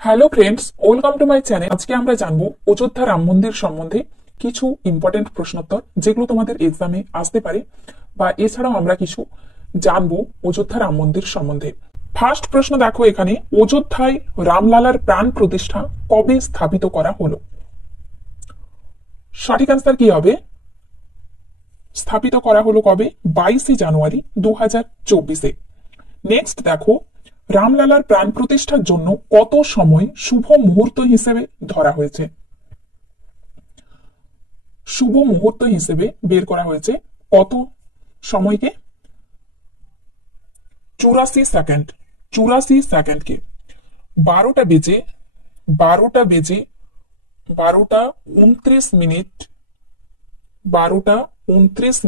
Hello friends, welcome to my channel. আজকে আমরা জানবো অযোধ্যা রাম মন্দির সম্বন্ধে কিছু ইম্পর্টেন্ট প্রশ্নোত্তর, যেগুলো তোমাদের এক্সামে আসতে পারে, বা এছাড়াও আমরা কিছু জানবো অযোধ্যা রাম মন্দির সম্বন্ধে। ফার্স্ট প্রশ্ন দেখো এখানে, অযোধ্যায় রামলালার প্রাণ প্রতিষ্ঠা কবে স্থাপিত করা হলো? সঠিক অ্যান্সার কি হবে? স্থাপিত করা হলো কবে? 22 জানুয়ারি 2024-এ। নেক্সট দেখো, রামলালার প্রাণ প্রতিষ্ঠার জন্য কত সময় শুভ মুহূর্ত হিসেবে ধরা হয়েছে? শুভ মুহূর্ত হিসেবে বের করা হয়েছে কত সময়কে? 84 সেকেন্ড। 84 সেকেন্ডকে 12টা বেজে 12টা 29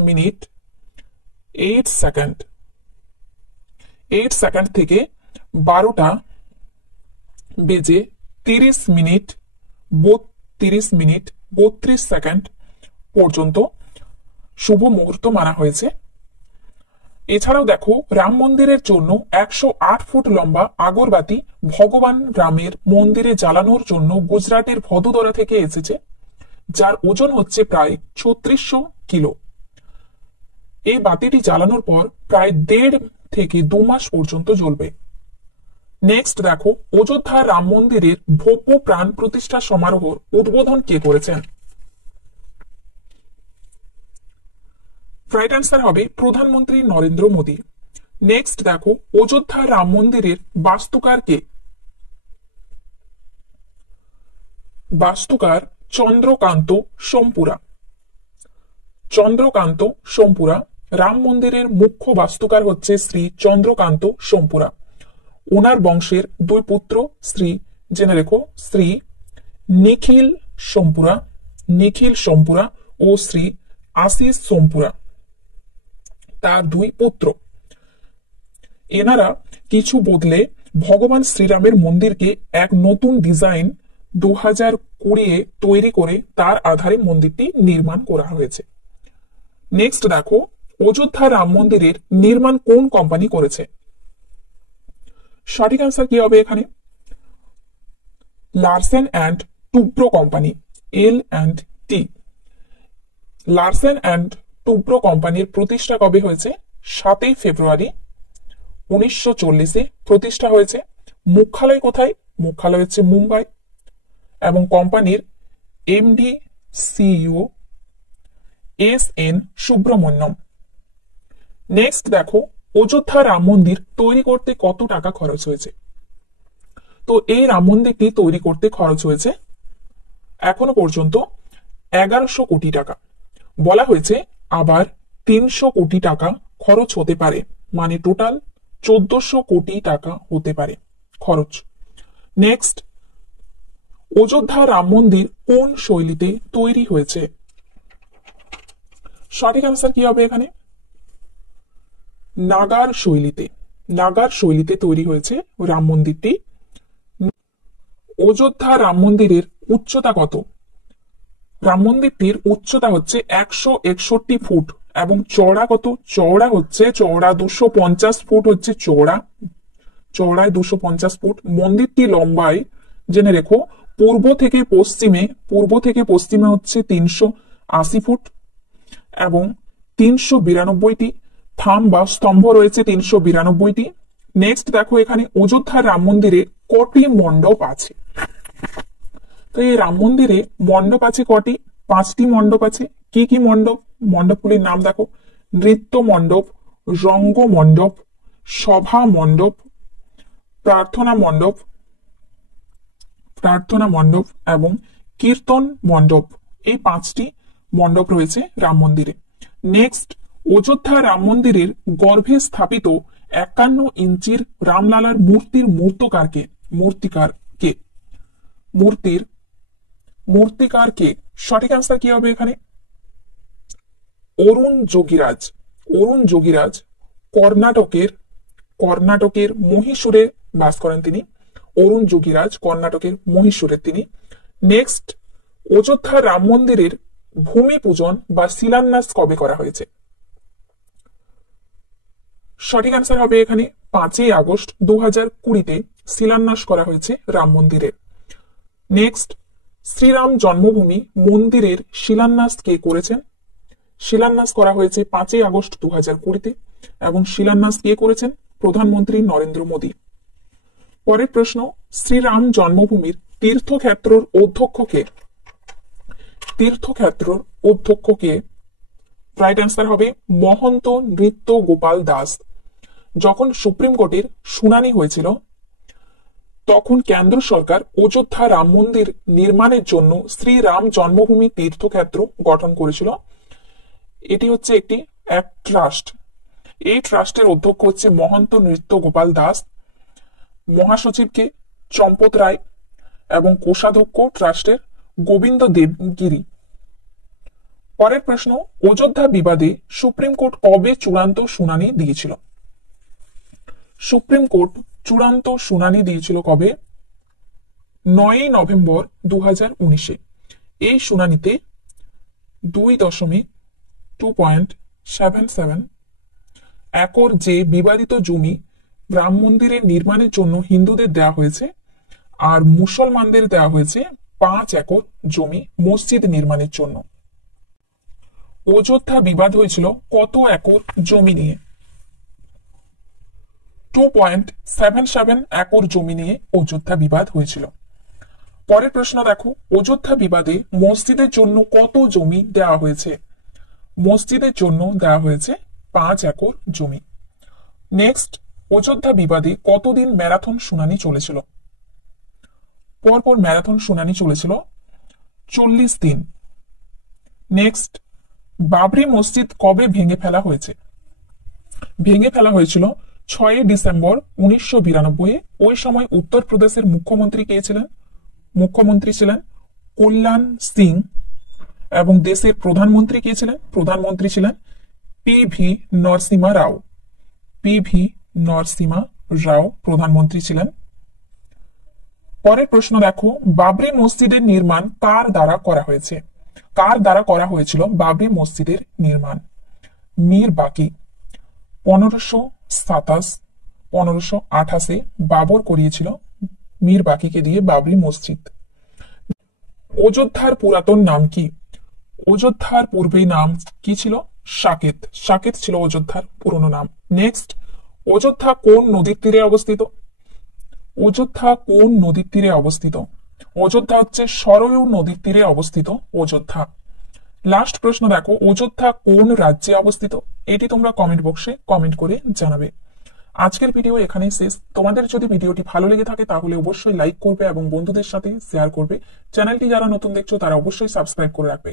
মিনিট 8 সেকেন্ড। 8 সেকেন্ড থেকে 12টা বেজে 32 সেকেন্ড পর্যন্ত শুভ মুহূর্ত মানা হয়েছে। এছাড়াও দেখো, রাম মন্দিরের জন্য 108 ফুট লম্বা আগরবাতি ভগবান রামের মন্দিরে জ্বালানোর জন্য গুজরাটের ভদোদরা থেকে এসেছে, যার ওজন হচ্ছে প্রায় 3600 কিলো। এই বাতিটি জ্বালানোর পর প্রায় 1.5 থেকে 2 মাস পর্যন্ত জ্বলবে। নেক্সট দেখো, অযোধ্যা রাম মন্দিরের ভব্য প্রাণ প্রতিষ্ঠা সমারোহ উদ্বোধন কে করেছেন? রাইট অ্যান্সার হবে প্রধানমন্ত্রী নরেন্দ্র মোদী। নেক্সট দেখো, অযোধ্যা রাম মন্দিরের বাস্তুকার কে? বাস্তুকার চন্দ্রকান্ত সোমপুরা। চন্দ্রকান্ত সোমপুরা। রাম মন্দিরের মুখ্য বাস্তুকার হচ্ছে শ্রী চন্দ্রকান্ত সোমপুরা। ওনার বংশের 2 পুত্র, শ্রী জেনে রেখো, শ্রী নিখিল সোমপুরা ও শ্রী আশিস সোমপুরা, তার 2 পুত্র। এনারা কিছু বদলে ভগবান শ্রীরামের মন্দিরকে এক নতুন ডিজাইন 2020-এ তৈরি করে তার আধারে মন্দিরটি নির্মাণ করা হয়েছে। নেক্সট দেখো, অযোধ্যা রাম মন্দিরের নির্মাণ কোন কোম্পানি করেছে? সঠিক অ্যান্সার কি হবে এখানে? Larsen and Toubro company, L&T। Larsen and Toubro কোম্পানির প্রতিষ্ঠা কবে হয়েছে? 7 ফেব্রুয়ারি 1940-এ প্রতিষ্ঠা হয়েছে। মুখ্যালয় কোথায়? মুখ্যালয় হচ্ছে মুম্বাই, এবং কোম্পানির MD CEO SN Subramaniam. Next দেখো, অযোধ্যা রাম মন্দির তৈরি করতে কত টাকা খরচ হয়েছে? তো এই রাম মন্দিরটি তৈরি করতে খরচ হয়েছে এখনো পর্যন্ত 1100 কোটি টাকা। বলা হয়েছে আবার 300 কোটি টাকা খরচ হতে পারে, মানে টোটাল 1400 কোটি টাকা হতে পারে খরচ। নেক্সট, অযোধ্যা রাম মন্দির কোন শৈলীতে তৈরি হয়েছে? সঠিক অ্যান্সার কি হবে এখানে? নাগার শৈলীতে তৈরি হয়েছে রাম মন্দিরটি। অযোধ্যা রাম মন্দিরের উচ্চতা কত? রাম মন্দিরটির উচ্চতা হচ্ছে 161 ফুট, এবং চওড়া কত? চওড়া 250 ফুট হচ্ছে চওড়ায় 250 ফুট। মন্দিরটি লম্বায় জেনে রেখো, পূর্ব থেকে পশ্চিমে হচ্ছে 380 ফুট, এবং 392টি থাম বা স্তম্ভ রয়েছে 392টি। নেক্সট দেখো, এখানে অযোধ্যা রাম মন্দিরে কটি মণ্ডপ আছে? তো এই রাম মন্দিরে মণ্ডপ আছে কটি? 5টি মণ্ডপ আছে। কি কি মণ্ডপ? মণ্ডপগুলির নাম দেখো, নৃত্য মণ্ডপ, রঙ্গ মণ্ডপ, সভা মণ্ডপ, প্রার্থনা মণ্ডপ এবং কীর্তন মণ্ডপ। এই 5টি মণ্ডপ রয়েছে রাম মন্দিরে। নেক্সট, অযোধ্যা রাম মন্দিরের গর্ভে স্থাপিত 51 ইঞ্চির রামলালার মূর্তির মূর্তিকার কে? সঠিক অ্যান্সার কি হবে এখানে? অরুণ যোগীরাজ কর্ণাটকের মহীশূরে বাস করেন তিনি। অরুণ যোগীরাজ কর্ণাটকের মহীশূরের তিনি। নেক্সট, অযোধ্যা রাম মন্দিরের ভূমি পূজন বা শিলান্যাস কবে করা হয়েছে? সঠিক অ্যান্সার হবে এখানে 5 আগস্ট 2020-তে শিলান্যাস করা হয়েছে রাম মন্দিরের। নেক্সট, শ্রীরাম জন্মভূমি মন্দিরের শিলান্যাস কে করেছেন? শিলান্যাস করা হয়েছে 5ই আগস্ট 2020-তে এবং শিলান্যাস কে করেছেন? প্রধানমন্ত্রী নরেন্দ্র মোদী। পরের প্রশ্ন, শ্রীরাম জন্মভূমির তীর্থক্ষেত্রর অধ্যক্ষ কে? তীর্থক্ষেত্রর অধ্যক্ষ কে? রাইট অ্যান্সার হবে মহন্ত নৃত্য গোপাল দাস। যখন সুপ্রিম কোর্টের শুনানি হয়েছিল তখন কেন্দ্র সরকার অযোধ্যা রাম মন্দির নির্মাণের জন্য শ্রীরাম জন্মভূমি তীর্থক্ষেত্র গঠন করেছিল। এটি হচ্ছে এক ট্রাস্ট। এই ট্রাস্টের অধ্যক্ষ হচ্ছে মহন্ত নৃত্য গোপাল দাস, মহাসচিবকে চম্পত রায় এবং কোষাধ্যক্ষ ট্রাস্টের গোবিন্দ দেবগিরি। পরের প্রশ্ন, অযোধ্যা বিবাদে সুপ্রিম কোর্ট কবে চূড়ান্ত শুনানি দিয়েছিল? সুপ্রিম কোর্ট চূড়ান্ত শুনানি দিয়েছিল কবে? 9ই নভেম্বর 2019-এ। এই শুনানিতে 2.2.77 একর যে বিবাদিত জমি রাম মন্দিরের নির্মাণের জন্য হিন্দুদের দেওয়া হয়েছে আর মুসলমানদের দেওয়া হয়েছে 5 একর জমি মসজিদ নির্মাণের জন্য। অযোধ্যা বিবাদ হয়েছিল কত একর জমি নিয়ে? 2.77 একর জমি নিয়ে অযোধ্যা বিবাদ হয়েছিল। পরের প্রশ্ন দেখো, অযোধ্যা বিবাদে মসজিদের জন্য কত জমি দেওয়া হয়েছে? মসজিদের জন্য দেওয়া হয়েছে 5 একর জমি। নেক্সট, অযোধ্যা বিবাদে কতদিন ম্যারাথন শুনানি চলেছিল? পরপর ম্যারাথন শুনানি চলেছিল 40 দিন। নেক্সট, বাবরি মসজিদ কবে ভেঙে ফেলা হয়েছে? ভেঙে ফেলা হয়েছিল 6 ডিসেম্বর 1992-এ। ওই সময় উত্তরপ্রদেশের মুখ্যমন্ত্রী কে ছিলেন? মুখ্যমন্ত্রী ছিলেন কল্যাণ সিং এবং দেশের প্রধানমন্ত্রী কে ছিলেন? প্রধানমন্ত্রী ছিলেন PV নরসিমা রাও। PV নরসিমা রাও প্রধানমন্ত্রী ছিলেন। পরের প্রশ্ন দেখো, বাবরি মসজিদের নির্মাণ কার দ্বারা করা হয়েছে? কার দ্বারা করা হয়েছিল বাবরি মসজিদের নির্মাণ? মীর বাকি। 1527-1528-এ বাবর করিয়েছিল মীর বাকিকে দিয়ে বাবরি মসজিদ। অযোধ্যার পুরাতন নাম কি? অযোধ্যার পূর্বে নাম কি ছিল? সাকেত। সাকেত ছিল অযোধ্যার পুরনো নাম। নেক্সট, অযোধ্যা কোন নদীর তীরে অবস্থিত? অযোধ্যা কোন নদীর তীরে অবস্থিত? অযোধ্যা হচ্ছে সরয়ূ নদীর তীরে অবস্থিত অযোধ্যা। লাস্ট প্রশ্ন দেখো, অযোধ্যা কোন রাজ্যে অবস্থিত? এটি তোমরা কমেন্ট বক্সে কমেন্ট করে জানাবে। আজকের ভিডিও এখানেই শেষ। তোমাদের যদি ভিডিওটি ভালো লেগে থাকে তাহলে অবশ্যই লাইক করবে এবং বন্ধুদের সাথে শেয়ার করবে। চ্যানেলটি যারা নতুন দেখছো তারা অবশ্যই সাবস্ক্রাইব করে রাখবে।